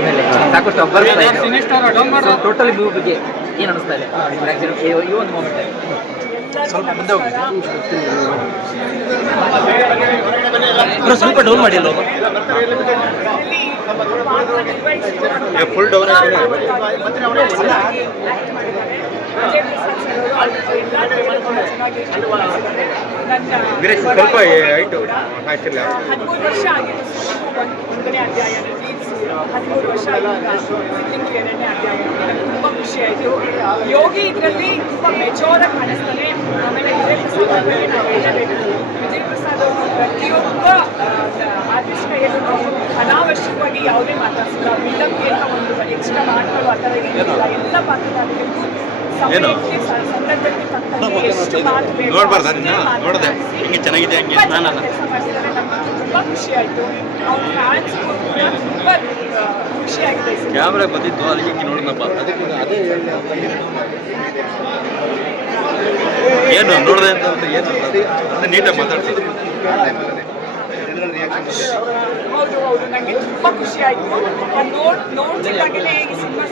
ಮೇಲೆ ಸಾಕಷ್ಟು ಅಬ್ಬರ ಟೋಟಲಿ ಮೂವ್ ಬಗ್ಗೆ ಏನು ಅನಿಸ್ತಾ ಇದೆ? ಈ ಈ ಒಂದು ಮೂಮೆಂಟ್ ಸ್ವಲ್ಪ ಮುಂದೆ ಹೋಗಿ ಸ್ವಲ್ಪ ಡೌನ್ ಮಾಡಿ ಫುಲ್ ಡೌನ್ ವೀರೇಶ್ ಸ್ವಲ್ಪ ಐಟು ಆಯ್ತಿಲ್ಲ ಹದಿಮೂರು ವರ್ಷ ಎರಡನೇ ಅಧ್ಯಾಯ ನನಗೆ ತುಂಬ ಖುಷಿ ಆಯಿತು. ಯೋಗಿ ಇದರಲ್ಲಿ ತುಂಬ ಮೆಚೋರಾಗಿ ಕಾಣಿಸ್ತಾನೆ. ಆಮೇಲೆ ವಿಜಯ್ ಪ್ರಸಾದ್ ಅವರು ನಾವು ಹೇಳಬೇಕು. ವಿಜಯ್ ಪ್ರಸಾದ್ ಅವರು ಪ್ರತಿಯೊಬ್ಬ ಆರ್ಟಿಸ್ಟ್ ಅನಾವಶ್ಯಕವಾಗಿ ಯಾವುದೇ ಮಾತಾಡ್ಸಿಲ್ಲ. ಬಿಲ್ಡಪ್ ಅಂತ ಒಂದು ಅವ್ರ ಚೆನ್ನಾಗಿದೆ ಕೂಡ ಹಿಂಗೆ ಚೆನ್ನಾಗಿದೆ ಹಂಗೆ ನಾನಲ್ಲ ಕ್ಯಾಮ್ರಾ ಬಂದಿತ್ತು ಅದಕ್ಕೆ ಹಿಂಗೆ ನೋಡಿದ್ನಪ್ಪ ಏನು ನೋಡಿದೆ ಅಂತ ಏನು? ಅಂತ ಅದು ನೀಟಾಗಿ ಮಾತಾಡ್ತಿದ್ರು ಹೌದು ಹೌದು. ನನಗೆ ತುಂಬ ಖುಷಿ ಆಯಿತು. ನೋಡ್ ನೋಡ್ತಿದ್ದಾಗಲೇ ಈ ಸಿನಿಮಾ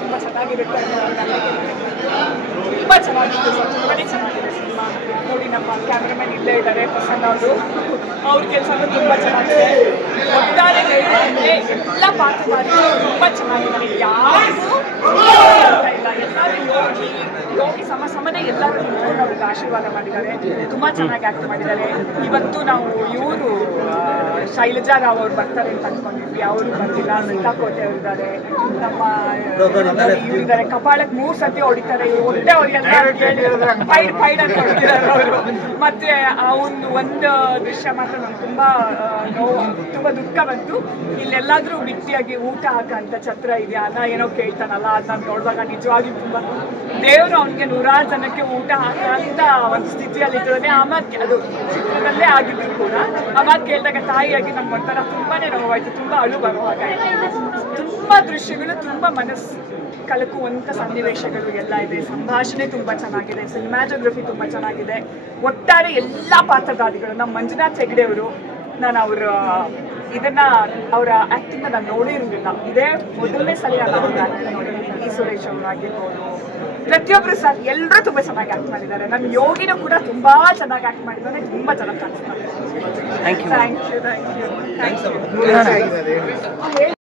ತುಂಬ ಚೆನ್ನಾಗಿರುತ್ತೆ ಅನ್ನೋ ಒಂದು ನಂಬಿಕೆ ನನಗೆ ತುಂಬ ಚೆನ್ನಾಗಿತ್ತು ಸರ್. ತುಂಬಾ ಚೆನ್ನಾಗಿದೆ ಸಿನಿಮಾ. ನೋಡಿ ನಮ್ಮ ಕ್ಯಾಮ್ರಾಮನ್ ಇಲ್ಲೇ ಇದ್ದಾರೆ ಪ್ರಸನ್ನ ಅವರು. ಅವ್ರ ಕೆಲಸನೂ ತುಂಬ ಚೆನ್ನಾಗಿದೆ. ಒಟ್ಟಾರೆ ಎಲ್ಲ ಎಲ್ಲ ಮಾಡಿದ್ರು. ತುಂಬ ಚೆನ್ನಾಗಿದ್ದಾರೆ ಯಾರಿಗೂ ಅಂತ ಇಲ್ಲ ಎಲ್ಲರೂ ಯೋಗಿ ಯೋಗಿ ಸಮ ಸಮನೆ ಎಲ್ಲರೂ ನಿಂತ್ಕೊಂಡು ಅವ್ರಿಗೆ ಆಶೀರ್ವಾದ ಮಾಡಿದ್ದಾರೆ. ತುಂಬಾ ಚೆನ್ನಾಗಿ ಆಕ್ಟ್ ಮಾಡಿದ್ದಾರೆ. ಇವತ್ತು ನಾವು ಇವರು ಶೈಲಜಾ ರಾವ್ ಅವ್ರು ಬರ್ತಾರೆ ಅಂತ ಅನ್ಕೊಂಡಿದ್ವಿ. ಅವರು ಬಂದಿಲ್ಲ ಕೋಟೆ ಇದ್ದಾರೆ. ನಮ್ಮ ಇವರಿದ್ದಾರೆ ಕಪಾಳಕ್ಕೆ ಮೂರು ಸತಿ ಹೊಡಿತಾರೆ. ಹೊಟ್ಟೆ ಹೊಡೆಯಲ್ಲ ಅಂತ ಮತ್ತೆ ಆ ಒಂದು ಒಂದು ದೃಶ್ಯ ಮಾತ್ರ ನಂಗೆ ತುಂಬಾ ನೋವು, ತುಂಬಾ ದುಃಖ ಬಂತು. ಇಲ್ಲೆಲ್ಲಾದ್ರೂ ಬಿಟ್ಟಿಯಾಗಿ ಊಟ ಹಾಕಂತ ಛತ್ರ ಇದೆಯಾ? ಅನ್ನ ಏನೋ ಕೇಳ್ತಾನಲ್ಲ ಅದನ್ನ ನೋಡುವಾಗ ನಿಜವಾಗಿ ತುಂಬಾ ದೇವರು ಅವನಿಗೆ ನೂರಾರು ಜನಕ್ಕೆ ಊಟ ಹಾಕಂತ ಒಂದು ಸ್ಥಿತಿಯಲ್ಲಿ ಇದ್ದೋನೆ ಆಮದ್ ಅದು ಚಿತ್ರದಲ್ಲೇ ಆಗಿದ್ರು ಕೂಡ. ಆಮೇಲೆ ಕೇಳಿದಾಗ ತಾಯಿಯಾಗಿ ನಮ್ಮ ಒಂಥರ ತುಂಬಾನೇ ನೋವಾಯ್ತು. ತುಂಬಾ ಅಳು ಬರುವಾಗ ತುಂಬ ದೃಶ್ಯಗಳು, ತುಂಬಾ ಮನಸ್ಸು ಕಲಕುವಂಥ ಸನ್ನಿವೇಶಗಳು ಎಲ್ಲ ಇದೆ. ಸಂಭಾಷಣೆ ತುಂಬ ಚೆನ್ನಾಗಿದೆ. ಸಿನಿಮಾಟೋಗ್ರಫಿ ತುಂಬ ಚೆನ್ನಾಗಿದೆ. ಒಟ್ಟಾರೆ ಎಲ್ಲ ಪಾತ್ರಧಾರಿಗಳು ನಮ್ಮ ಮಂಜುನಾಥ್ ಹೆಗ್ಡೆ ಅವರು ನಾನು ಅವರ, ಇದನ್ನ ಅವರ ಆಕ್ಟಿಂಗ್ ನಾನು ನೋಡಿರಲಿಲ್ಲ ಇದೇ ಮೊದಲನೇ ಸಲ ಅವ್ರ ನೋಡಿದ್ದೀನಿ ಈ ಸುರೇಶ್ ಅವರಾಗಿರ್ಬೋದು ಪ್ರತಿಯೊಬ್ಬರು ಸರ್ ಎಲ್ಲರೂ ತುಂಬಾ ಚೆನ್ನಾಗಿ ಆಕ್ಟ್ ಮಾಡಿದ್ದಾರೆ. ನಮ್ಮ ಯೋಗಿನೂ ಕೂಡ ತುಂಬಾ ಚೆನ್ನಾಗಿ ಆಕ್ಟ್ ಮಾಡಿದ್ದಾರೆ. ತುಂಬಾ ಚೆನ್ನಾಗಿ ಕಾಣಿಸ್ತಾರೆ. Thank you thank you thank you